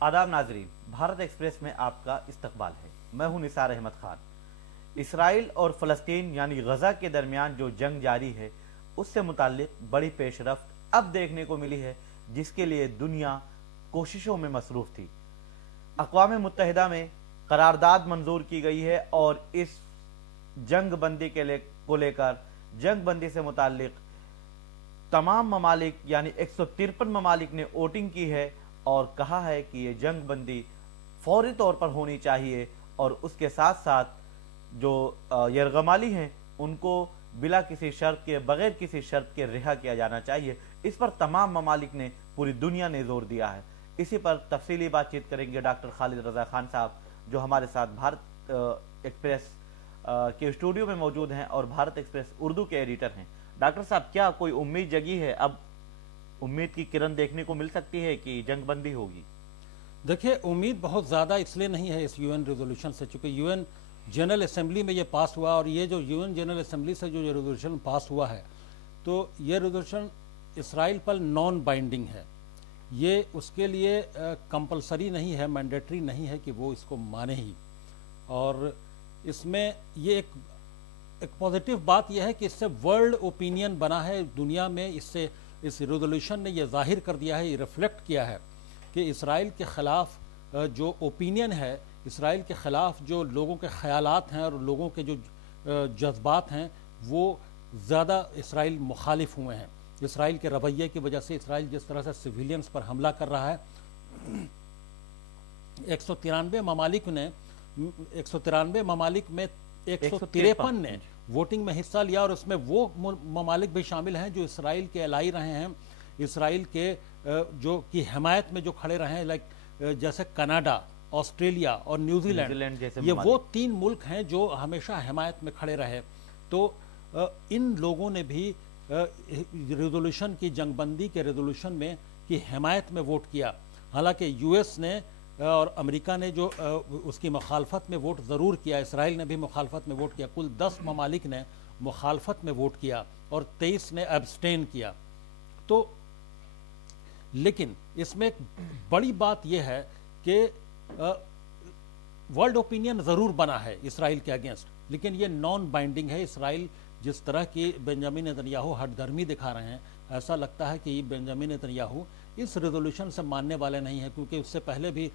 आदाब नाजरीन, भारत एक्सप्रेस में आपका इस्तकबाल है। मैं हूं निसार अहमद खान। इसराइल और फ़लस्तीन यानी गजा के दरमियान जो जंग जारी है उससे मुताल्लिक बड़ी पेशरफ्त अब देखने को मिली है, जिसके लिए दुनिया कोशिशों में मसरूफ थी। अक़वाम मुत्तहिदा में करारदाद मंजूर की गई है और इस जंग बंदी को लेकर जंग बंदी से मुताल्लिक तमाम ममालिक यानी 153 ममालिक ने वोटिंग की है और कहा है कि ये जंग बंदी फौरी तौर पर होनी चाहिए और उसके साथ साथ जो यरगमाली हैं उनको बिला किसी शर्त के, बगैर किसी शर्त के रिहा किया जाना चाहिए। इस पर तमाम ममालिक ने, पूरी दुनिया ने जोर दिया है। इसी पर तफसीली बातचीत करेंगे डॉक्टर खालिद रजा खान साहब, जो हमारे साथ भारत एक्सप्रेस के स्टूडियो में मौजूद हैं और भारत एक्सप्रेस उर्दू के एडिटर हैं। डॉक्टर साहब, क्या कोई उम्मीद जगी है, अब उम्मीद की किरण देखने को मिल सकती है कि जंग बंदी होगी? देखिए, उम्मीद बहुत ज़्यादा इसलिए नहीं है इस यूएन रेजोल्यूशन से, चूँकि यूएन जनरल असेंबली में ये पास हुआ और ये जो यूएन जनरल असेंबली से जो रेजोल्यूशन पास हुआ है, तो ये रेजोल्यूशन इसराइल पर नॉन बाइंडिंग है। ये उसके लिए कंपलसरी नहीं है, मैंडेटरी नहीं है कि वो इसको माने ही। और इसमें ये एक पॉजिटिव बात यह है कि इससे वर्ल्ड ओपिनियन बना है दुनिया में। इससे इस रेजोल्यूशन ने यह जाहिर कर दिया है, ये रिफ्लेक्ट किया है कि इसराइल के ख़िलाफ़ जो ओपिनियन है, इसराइल के ख़िलाफ़ जो लोगों के ख़यालात हैं और लोगों के जो जज्बात हैं, वो ज़्यादा इसराइल मुखालिफ हुए हैं। इसराइल के रवैये की वजह से इसराइल जिस तरह से सिविलियंस पर हमला कर रहा है, 193 ममालिक में 153 ने वोटिंग में हिस्सा लिया और उसमें वो ममालिक भी शामिल हैं जो इसराइल के एलाई रहे हैं, इसराइल के जो की हिमायत में जो खड़े रहे हैं, लाइक जैसे कनाडा, ऑस्ट्रेलिया और न्यूजीलैंड। ये वो 3 मुल्क हैं जो हमेशा हिमायत में खड़े रहे। तो इन लोगों ने भी रेजोल्यूशन की, जंगबंदी के रेजोल्यूशन में की हिमायत में वोट किया। हालांकि यूएस ने और अमेरिका ने जो उसकी मुखालफत में वोट ज़रूर किया, इसराइल ने भी मुखालफत में वोट किया। कुल 10 ममालिक ने मुखालफत में वोट किया और 23 ने एब्सटेन किया। तो लेकिन इसमें एक बड़ी बात यह है कि वर्ल्ड ओपिनियन ज़रूर बना है इसराइल के अगेंस्ट, लेकिन ये नॉन बाइंडिंग है। इसराइल जिस तरह की बेंजामिन नेतन्याहू हठधर्मी दिखा रहे हैं, ऐसा लगता है कि बेंजामिन नेतन्याहू इस रेजोल्यूशन से मानने वाले नहीं हैं, क्योंकि उससे पहले भी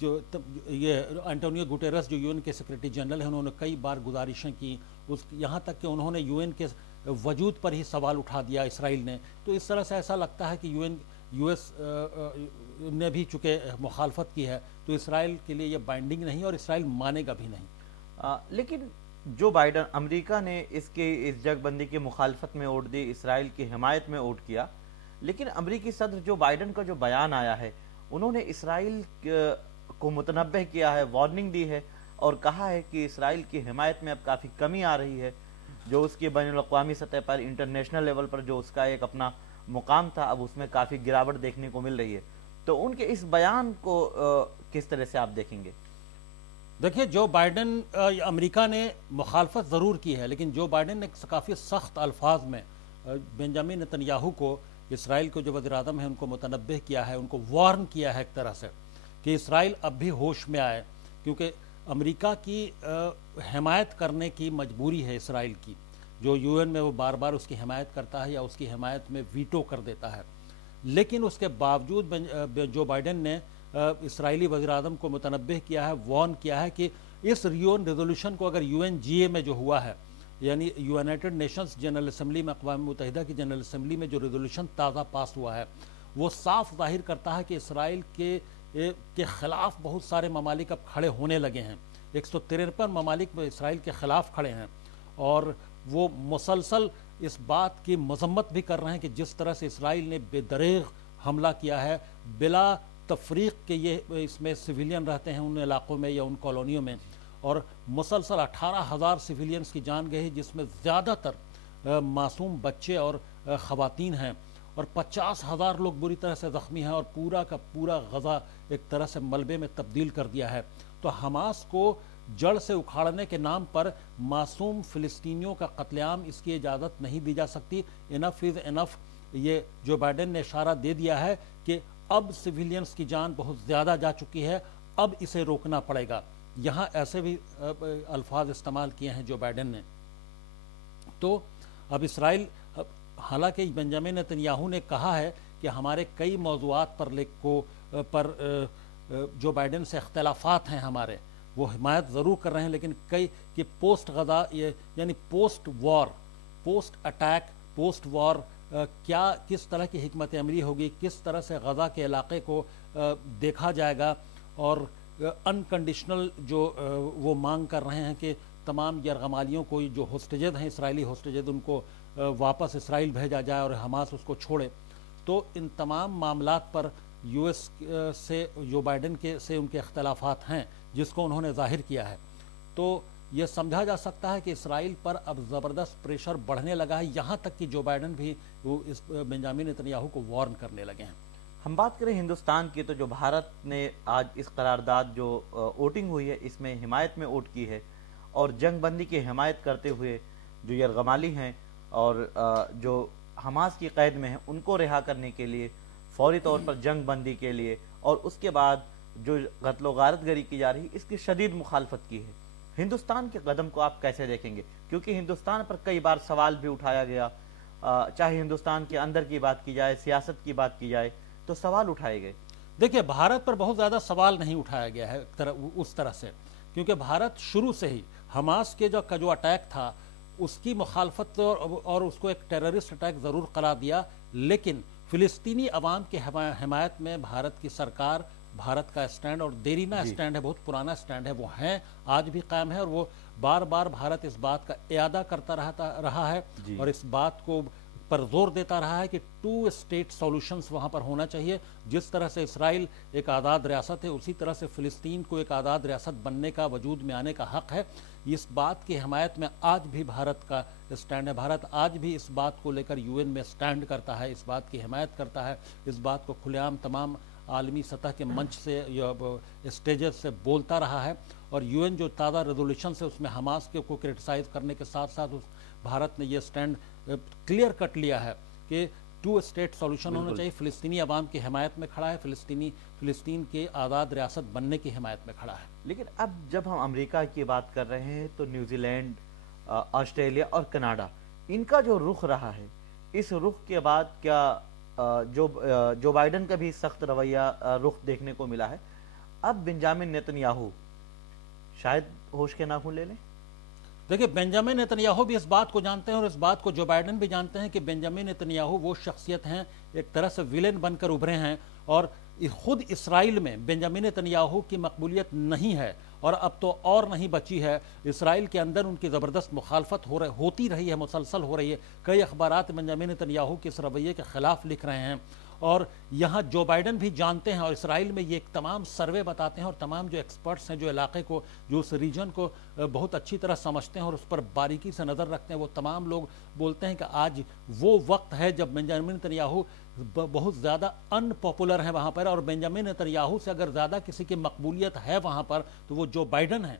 जो ये एंटोनियो गुटेरस जो यूएन के सेक्रेटरी जनरल हैं, उन्होंने कई बार गुजारिशें की, यहाँ तक कि उन्होंने यूएन के वजूद पर ही सवाल उठा दिया इसराइल ने। तो इस तरह से ऐसा लगता है कि यूएस ने भी चूँकि मुखालफत की है, तो इसराइल के लिए ये बाइंडिंग नहीं और इसराइल मानेगा भी नहीं। लेकिन जो बाइडन, अमेरिका ने इस जंगबंदी की मुखालफत में वोट दी, इसराइल की हिमायत में वोट किया, लेकिन अमेरिकी सदर जो बाइडन का जो बयान आया है, उन्होंने इसराइल को मुतनब्बह किया है, वार्निंग दी है और कहा है कि इसराइल की हिमायत में अब काफ़ी कमी आ रही है। जो उसकी बैनुल-अक़वामी सतह पर, इंटरनेशनल लेवल पर जो उसका एक अपना मुकाम था, अब उसमें काफ़ी गिरावट देखने को मिल रही है। तो उनके इस बयान को किस तरह से आप देखेंगे? देखिए, जो बाइडन, अमेरिका ने मुखालफत ज़रूर की है, लेकिन जो बाइडन ने काफ़ी सख्त अल्फाज में बेंजामिन नेतन्याहू को, इसराइल को जो वज़ीर-ए-आज़म है, उनको मुतनब्बह किया है, उनको वार्न किया है एक तरह से कि इसराइल अब भी होश में आए, क्योंकि अमेरिका की हिमायत करने की मजबूरी है इसराइल की। जो यूएन में वो बार बार उसकी हिमायत करता है या उसकी हिमायत में वीटो कर देता है, लेकिन उसके बावजूद जो बाइडन ने इसराइली वज़ीर-ए-आज़म को मुतनब्बह किया है, वार्न किया है कि इस यूएन रेजोल्यूशन को अगर यूएनजीए में जो हुआ है, यानी यूनाइटेड नेशंस जनरल असेंबली में, अक़वाम मुत्तहिदा की जनरल असेंबली में जो रेजोल्यूशन ताज़ा पास हुआ है, वो साफ जाहिर करता है कि इसराइल के ख़िलाफ़ बहुत सारे ममालिक अब खड़े होने लगे हैं। 153 ममालिक इसराइल के ख़िलाफ़ खड़े हैं और वो मुसलसल इस बात की मज़म्मत भी कर रहे हैं कि जिस तरह से इसराइल ने बेदरेग हमला किया है, बिला तफरीक के ये इसमें सिविलियन रहते हैं उन इलाक़ों में या उन कॉलोनियों में, और मुसलसल 18,000 सिविलियंस की जान गई, जिसमें ज़्यादातर मासूम बच्चे और ख़वातीन हैं, और 50,000 लोग बुरी तरह से ज़ख्मी हैं और पूरा का पूरा गज़ा एक तरह से मलबे में तब्दील कर दिया है। तो हमास को जड़ से उखाड़ने के नाम पर मासूम फ़िलिस्तीनियों का कत्लेआम, इसकी इजाज़त नहीं दी जा सकती। Enough is enough. ये जो बाइडन ने इशारा दे दिया है कि اب सिविलियंस की जान बहुत ज़्यादा जा चुकी है, अब इसे रोकना पड़ेगा। यहाँ ऐसे भी अल्फाज इस्तेमाल किए हैं जो बाइडेन ने। तो अब इसराइल, हालांकि बेंजामिन नेतन्याहू ने कहा है कि हमारे कई मौज़ूआत पर जो बाइडेन से इख्तलाफात हैं हमारे, वो हिमायत ज़रूर कर रहे हैं, लेकिन कई कि पोस्ट गज़ा यानी post war, post attack, post war क्या किस तरह की हिकमत अमली होगी, किस तरह से गज़ा के इलाके को देखा जाएगा, और अनकंडीशनल जो वो मांग कर रहे हैं कि तमाम यरगमालियों को, जो होस्टेजेद हैं, इसराइली होस्टेजेद, उनको वापस इसराइल भेजा जाए और हमास उसको छोड़े। तो इन तमाम मामलात पर यूएस से, जो बाइडेन के से उनके इख्तलाफात हैं, जिसको उन्होंने जाहिर किया है, तो ये समझा जा सकता है कि इसराइल पर अब ज़बरदस्त प्रेशर बढ़ने लगा है, यहाँ तक कि जो बाइडेन भी वो इस बेंजामिन नेतन्याहू को वार्न करने लगे हैं। हम बात करें हिंदुस्तान की, तो जो भारत ने आज इस करारदाद जो वोटिंग हुई है इसमें हिमायत में वोट की है, और जंग बंदी की हिमायत करते हुए जो यरगमाली हैं और जो हमास की कैद में हैं उनको रिहा करने के लिए, फौरी तौर पर जंग बंदी के लिए, और उसके बाद जो कत्लो गारत गरी की जा रही है इसकी शदीद मुखालफत की है। हिंदुस्तान के कदम को आप कैसे देखेंगे? क्योंकि हिंदुस्तान पर कई बार सवाल भी उठाया गया, चाहे हिंदुस्तान के अंदर की बात की जाए, सियासत की बात की जाए, तो सवाल उठाए गए। देखिए, भारत पर बहुत ज़्यादा सवाल नहीं उठाया गया है उस तरह से, क्योंकि भारत शुरू से ही हमास के जो अटैक था उसकी मुखालफत और उसको एक टेररिस्ट अटैक ज़रूर करार दिया, लेकिन फ़िलिस्तीनी अवाम के हिमायत में भारत की सरकार, भारत का स्टैंड, और देरीना स्टैंड है, बहुत पुराना स्टैंड है, वो है, आज भी कायम है, और वो बार बार भारत इस बात का इयादा करता रहा है और इस बात को पर जोर देता रहा है कि 2 स्टेट सॉल्यूशंस वहाँ पर होना चाहिए। जिस तरह से इसराइल एक आज़ाद रियासत है, उसी तरह से फ़िलिस्तीन को एक आज़ाद रियासत बनने का, वजूद में आने का हक़ है। इस बात की हिमायत में आज भी भारत का स्टैंड है। भारत आज भी इस बात को लेकर यूएन में स्टैंड करता है, इस बात की हिमायत करता है, इस बात को खुलेआम तमाम आलमी सतह के मंच से या स्टेजेस से बोलता रहा है। और यूएन जो ताज़ा रेजोल्यूशन है उसमें हमास को क्रिटिसाइज़ करने के साथ साथ उस भारत ने ये स्टैंड क्लियर कट लिया है कि 2 स्टेट सॉल्यूशन होना चाहिए। फ़िलिस्तीनी अवाम की हिमायत में खड़ा है, फ़िलिस्तीन के आज़ाद रियासत बनने की हिमायत में खड़ा है। लेकिन अब जब हम अमेरिका की बात कर रहे हैं तो न्यूजीलैंड, ऑस्ट्रेलिया और कनाडा, इनका जो रुख रहा है, इस रुख के बाद क्या जो बाइडेन का भी सख्त रवैया रुख देखने को मिला है, अब बेंजामिन नेतन्याहू शायद होश के नाखून ले लें? देखिए, बेंजामिन नेतन्याहू भी इस बात को जानते हैं और इस बात को जो बाइडेन भी जानते हैं कि बेंजामिन नेतन्याहू वो शख्सियत हैं, एक तरह से विलेन बनकर उभरे हैं, और खुद इसराइल में बेंजामिन नेतन्याहू की मकबूलियत नहीं है, और अब तो और नहीं बची है। इसराइल के अंदर उनकी ज़बरदस्त मुखालफत होती रही है, मुसलसल हो रही है। कई अखबारात बेंजामिन नेतन्याहू के इस रवैये के ख़िलाफ़ लिख रहे हैं, और यहाँ जो बाइडेन भी जानते हैं, और इसराइल में ये एक तमाम सर्वे बताते हैं, और तमाम जो एक्सपर्ट्स हैं जो इलाके को, जो उस रीजन को बहुत अच्छी तरह समझते हैं और उस पर बारीकी से नज़र रखते हैं, वो तमाम लोग बोलते हैं कि आज वो वक्त है जब बेंजामिन नेतन्याहू बहुत ज़्यादा अनपॉपुलर है वहाँ पर, और बेंजामिन नेतन्याहू से अगर ज़्यादा किसी की मकबूलियत है वहाँ पर तो वो जो बाइडेन है।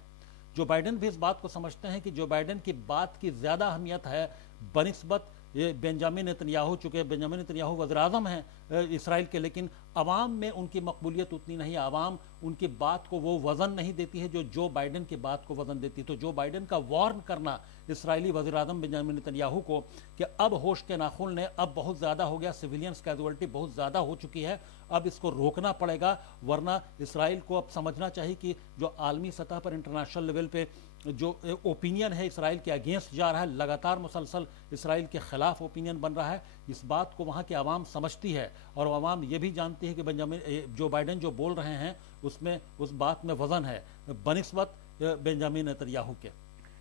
जो बाइडेन भी इस बात को समझते हैं कि जो बाइडेन की बात की ज़्यादा अहमियत है बनिस्बत ये बेंजामिन नेतन्याहू, चूँकि बेंजामिन नेतन्याहू वज़ीर-ए-आज़म हैं इसराइल के, लेकिन अवाम में उनकी मकबूलियत उतनी नहीं है। अवाम उनकी बात को वो वज़न नहीं देती है जो बाइडेन की बात को वज़न देती है। तो जो बाइडेन का वार्न करना इसराइली वज़ीर-ए-आज़म बेंजामिन नेतन्याहू को कि अब होश के नाखून ने, अब बहुत ज़्यादा हो गया, सिविलियंस कैजुअलिटी बहुत ज़्यादा हो चुकी है, अब इसको रोकना पड़ेगा, वरना इसराइल को अब समझना चाहिए कि जो आलमी सतह पर इंटरनेशनल लेवल पे जो ओपिनियन है इसराइल के अगेंस्ट जा रहा है, लगातार मुसलसल इसराइल के ख़िलाफ़ ओपिनियन बन रहा है, इस बात को वहाँ की आवाम समझती है, और आवाम ये भी जानती है कि जो बाइडेन जो बोल रहे हैं उसमें उस बात में वज़न है बनिस्बत बेंजामिन नेतन्याहू के।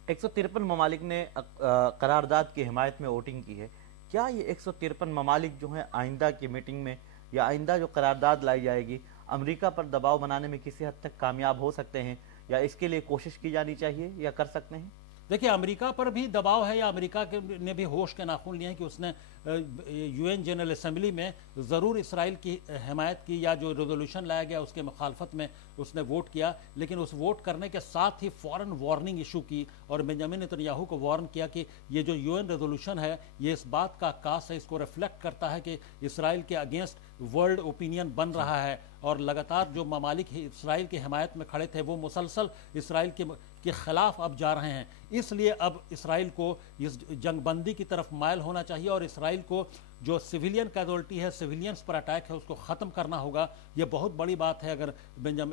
153 ममालिक ने करारदाद की हिमायत में वोटिंग की है। क्या ये 153 ममालिक जो हैं आइंदा की मीटिंग में या आइंदा जो करारदाद लाई जाएगी, अमेरिका पर दबाव बनाने में किसी हद तक कामयाब हो सकते हैं, या इसके लिए कोशिश की जानी चाहिए या कर सकते हैं? देखिए, अमेरिका पर भी दबाव है, या अमेरिका ने भी होश के नाखून लिए हैं कि उसने यूएन जनरल असेंबली में ज़रूर इसराइल की हिमायत की, या जो रेजोल्यूशन लाया गया उसके मुखालफत में उसने वोट किया, लेकिन उस वोट करने के साथ ही फ़ौरन वार्निंग इशू की और बेंजामिन नेतन्याहू को वार्न किया कि ये जो यूएन रेजोल्यूशन है ये इस बात का अक्कास है, इसको रिफ्लेक्ट करता है कि इसराइल के अगेंस्ट वर्ल्ड ओपिनियन बन रहा है और लगातार जो ममालिक इसराइल की हिमायत में खड़े थे वो मुसलसल इसराइल के खिलाफ अब जा रहे हैं। इसलिए अब इसराइल को इस जंगबंदी की तरफ मायल होना चाहिए और इसराइल को जो सिविलियन कैजुअल्टी है, सिविलियंस पर अटैक है, उसको ख़त्म करना होगा। ये बहुत बड़ी बात है। अगर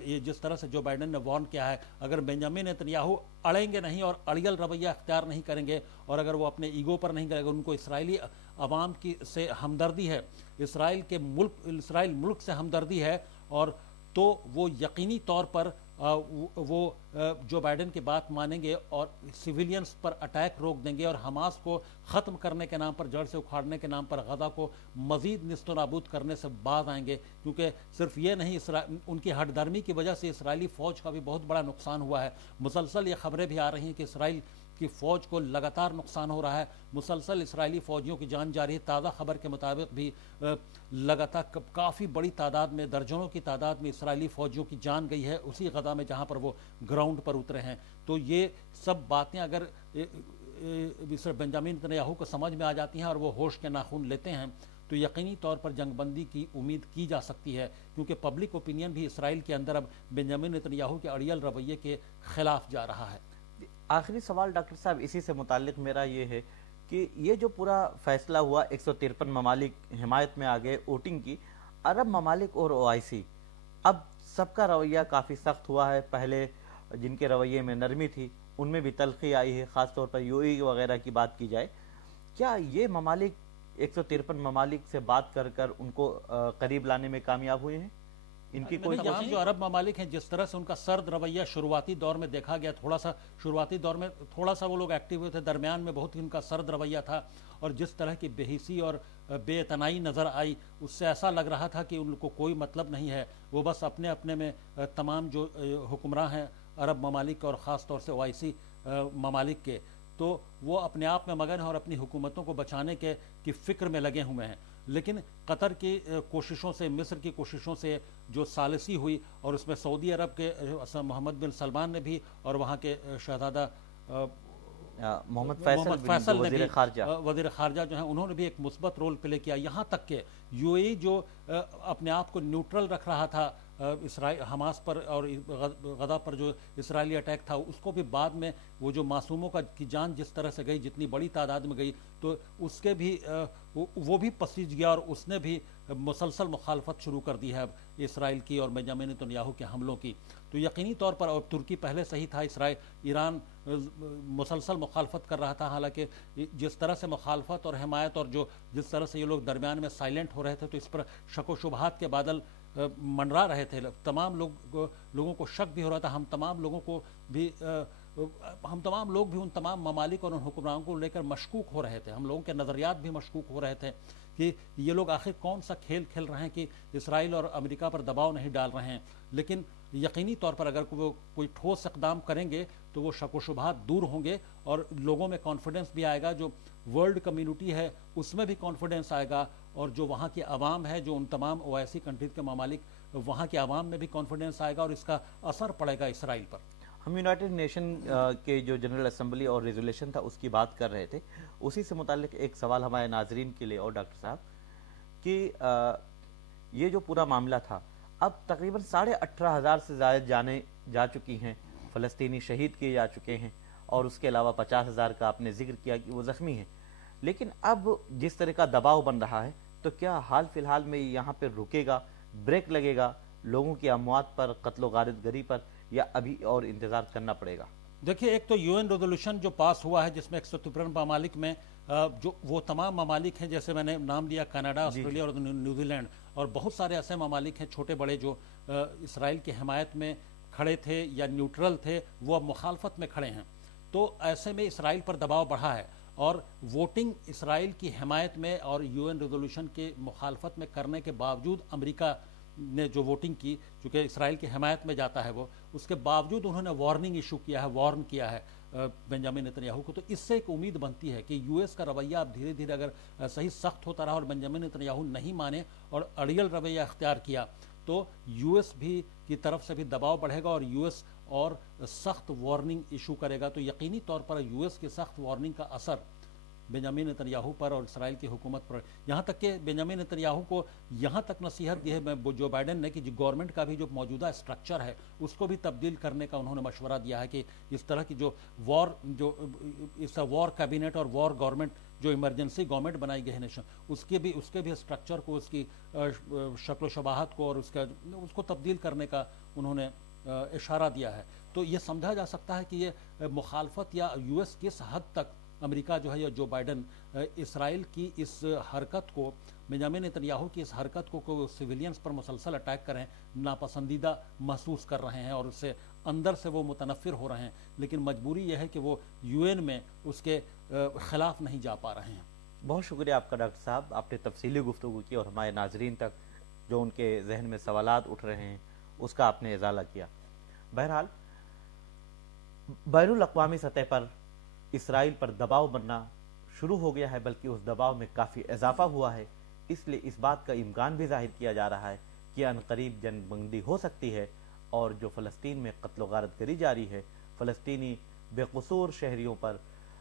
ये जिस तरह से जो बाइडेन ने वार्न किया है, अगर बेंजामिन नेतन्याहू अड़ेंगे नहीं और अड़ियल रवैया अख्तियार नहीं करेंगे और अगर वो अपने ईगो पर नहीं करेंगे, उनको इसराइली अवाम की से हमदर्दी है, इसराइल मुल्क से हमदर्दी है, और तो वो यकीनी तौर पर वो जो बाइडेन की बात मानेंगे और सिविलियंस पर अटैक रोक देंगे और हमास को ख़त्म करने के नाम पर, जड़ से उखाड़ने के नाम पर गज़ा को मज़ीद निस्त नाबूद करने से बाज आएंगे। क्योंकि सिर्फ ये नहीं, उनकी हठधर्मी की वजह से इसराइली फ़ौज का भी बहुत बड़ा नुकसान हुआ है। मुसलसल ये खबरें भी आ रही हैं कि इसराइल की फ़ौज को लगातार नुकसान हो रहा है, मुसलसल इसराइली फ़ौजियों की जान जा रही है। ताज़ा खबर के मुताबिक भी लगातार काफ़ी बड़ी तादाद में, दर्जनों की तादाद में इसराइली फ़ौजियों की जान गई है उसी गज़ा में जहाँ पर वो ग्राउंड पर उतरे हैं। तो ये सब बातें अगर बेंजामिन नेतन्याहू को समझ में आ जाती हैं और वो होश के नाखून लेते हैं तो यकीनी तौर पर जंगबंदी की उम्मीद की जा सकती है। क्योंकि पब्लिक ओपिनियन भी इसराइल के अंदर अब बेंजामिन नेतन्याहू के अड़ियल रवैये के खिलाफ जा रहा है। आखिरी सवाल डॉक्टर साहब इसी से मुताल्लिक मेरा ये है कि ये जो पूरा फैसला हुआ, 153 ममालिक हिमायत में आ गए वोटिंग की, अरब ममालिक और OIC, अब सबका रवैया काफ़ी सख्त हुआ है। पहले जिनके रवैये में नरमी थी उनमें भी तलखी आई है, ख़ासतौर पर UAE वगैरह की बात की जाए। क्या ये ममालिक 153 ममालिक से बात कर कर उनको करीब लाने में कामयाब हुए हैं? इनकी कोई तमाम जो अरब ममालिक हैं, जिस तरह से उनका सर्द रवैया शुरुआती दौर में देखा गया, शुरुआती दौर में थोड़ा सा वो लोग एक्टिव हुए थे, दरमियान में बहुत ही उनका सर्द रवैया था, और जिस तरह की बेहिसी और बेतनाई नज़र आई उससे ऐसा लग रहा था कि उनको कोई मतलब नहीं है। वो बस अपने अपने में तमाम जो हुक्मरान हैं अरब ममालिक और ख़ास तौर से OIC ममालिक के, तो वो अपने आप में मगन है और अपनी हुकूमतों को बचाने की फ़िक्र में लगे हुए हैं। लेकिन कतर की कोशिशों से, मिस्र की कोशिशों से जो सालिसी हुई, और उसमें सऊदी अरब के मोहम्मद बिन सलमान ने भी और वहाँ के शहजादा मोहम्मद फैसल वज़ीर ख़ारजा जो हैं, उन्होंने भी एक मुस्बत रोल प्ले किया। यहाँ तक कि UAE जो अपने आप को न्यूट्रल रख रहा था इसराइल हमास पर और गज़ा पर जो इसराइली अटैक था, उसको भी बाद में वो जो मासूमों की जान जिस तरह से गई, जितनी बड़ी तादाद में गई, तो उसके भी वो भी पसीज गया और उसने भी मुसलसल मुखालफत शुरू कर दी है इसराइल की और बेंजामिन नेतन्याहू के हमलों की। तो यकीनी तौर पर, और तुर्की पहले से ही था, ईरान मुसलसल मुखालफत कर रहा था। हालांकि जिस तरह से मुखालफत और हिमायत और जिस तरह से ये लोग दरमियान में साइलेंट हो रहे थे, तो इस पर शक व शुबहात के बादल मंडरा रहे थे। तमाम लोगों को शक भी हो रहा था। हम तमाम लोग भी उन तमाम ममालिक और उन हुक्मरानों को लेकर मशकूक हो रहे थे। हम लोगों के नज़रियात भी मशकूक हो रहे थे कि ये लोग आखिर कौन सा खेल खेल रहे हैं कि इसराइल और अमेरिका पर दबाव नहीं डाल रहे हैं। लेकिन यकीनी तौर पर अगर वो कोई ठोस इक़दाम करेंगे तो वो शक व शुबहात दूर होंगे और लोगों में कॉन्फिडेंस भी आएगा। जो वर्ल्ड कम्युनिटी है उसमें भी कॉन्फिडेंस आएगा, और जो वहाँ की आवाम है, जो उन तमाम OIC कंट्रीज के ममालिक, वहाँ की आवाम में भी कॉन्फिडेंस आएगा और इसका असर पड़ेगा इसराइल पर। हम यूनाइटेड नेशन के जो जनरल असम्बली और रेजोल्यूशन था उसकी बात कर रहे थे, उसी से मुताल्लिक एक सवाल हमारे नाजरीन के लिए और डॉक्टर साहब कि ये जो पूरा मामला था, अब तकरीबन 18,500 से ज़्यादा जाने जा चुकी हैं, फ़लस्तीनी शहीद किए जा चुके हैं, और उसके अलावा 50,000 का आपने जिक्र किया कि वो ज़ख्मी हैं। लेकिन अब जिस तरह का दबाव बन रहा है, तो क्या हाल फिलहाल में यहाँ पर रुकेगा, ब्रेक लगेगा लोगों की अमवात पर, कत्लो गारतगरी पर, या अभी और इंतजार करना पड़ेगा? देखिए, एक तो UN रेजोल्यूशन जो पास हुआ है जिसमें 153 ममालिक में जो वो तमाम ममालिक हैं, जैसे मैंने नाम लिया कनाडा, ऑस्ट्रेलिया और न्यूजीलैंड, और बहुत सारे ऐसे ममालिक हैं छोटे बड़े जो इसराइल की हिमायत में खड़े थे या न्यूट्रल थे, वो अब मुखालफत में खड़े हैं। तो ऐसे में इसराइल पर दबाव बढ़ा है और वोटिंग इसराइल की हिमायत में और UN रेजोल्यूशन के मुखालफत में करने के बावजूद अमेरिका ने जो वोटिंग की, चूँकि इसराइल की हिमायत में जाता है वो, उसके बावजूद उन्होंने वार्निंग इशू किया है, वार्न किया है बेंजामिन नेतन्याहू को। तो इससे एक उम्मीद बनती है कि US का रवैया अब धीरे धीरे अगर सही सख्त होता रहा और बेंजामिन नेतन्याहू नहीं माने और अड़ियल रवैया अख्तियार किया, तो US भी की तरफ से भी दबाव बढ़ेगा और US और सख्त वार्निंग इशू करेगा। तो यकीनी तौर पर US की सख्त वार्निंग का असर बेंजामिन नेतन्याहू पर और इसराइल की हुकूमत पर, यहाँ तक कि बेंजामिन नेतन्याहू को यहाँ तक नसीहत दी है जो बाइडेन ने कि जो गवर्नमेंट का भी जो मौजूदा स्ट्रक्चर है उसको भी तब्दील करने का उन्होंने मशवरा दिया है कि इस तरह की जो वॉर कैबिनेट और वॉर गवर्नमेंट जो इमरजेंसी गवर्नमेंट बनाई गई है नेशन, उसके भी स्ट्रक्चर को, उसकी शक्ल शबाहत को और उसको तब्दील करने का उन्होंने इशारा दिया है। तो ये समझा जा सकता है कि ये मुखालफत या यूएस किस हद तक अमेरिका जो है या जो बाइडेन इसराइल की इस हरकत को, बेंजामिन नेतन्याहू की इस हरकत को सिविलियंस पर मुसलसल अटैक कर रहे हैं, नापसंदीदा महसूस कर रहे हैं और उससे अंदर से वो मुतनफ़िर हो रहे हैं, लेकिन मजबूरी यह है कि वो यूएन में उसके खिलाफ नहीं जा पा रहे हैं। बहुत शुक्रिया आपका डॉक्टर साहब, आपने तफसीली गुफ्तगू की और हमारे नाजरीन तक जो उनके जहन में सवालात उठ रहे हैं उसका आपने इजाला किया। बहरहाल बैनुल अक़वामी सतह पर इसराइल पर दबाव बनना शुरू हो गया है, बल्कि उस दबाव में काफ़ी इजाफा हुआ है। इसलिए इस बात का इम्कान भी जाहिर किया जा रहा है कि अनकरीब जंगबंदी हो सकती है और जो फ़लस्तीन में कत्ल व गारत करी जारी है, फ़लस्तीनी बेकसूर शहरियों पर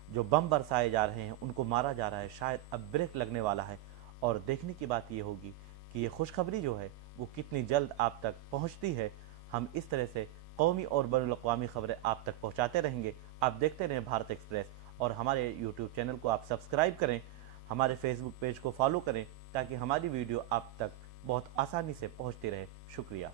जो बम बरसाए जा रहे हैं, उनको मारा जा रहा है, शायद अब ब्रेक लगने वाला है। और देखने की बात ये होगी कि ये खुशखबरी जो है वो कितनी जल्द आप तक पहुँचती है। हम इस तरह से कौमी और बैनुल अक़वामी खबरें आप तक पहुँचाते रहेंगे। आप देखते रहें भारत एक्सप्रेस और हमारे यूट्यूब चैनल को आप सब्सक्राइब करें, हमारे फेसबुक पेज को फॉलो करें ताकि हमारी वीडियो आप तक बहुत आसानी से पहुँचती रहे। शुक्रिया।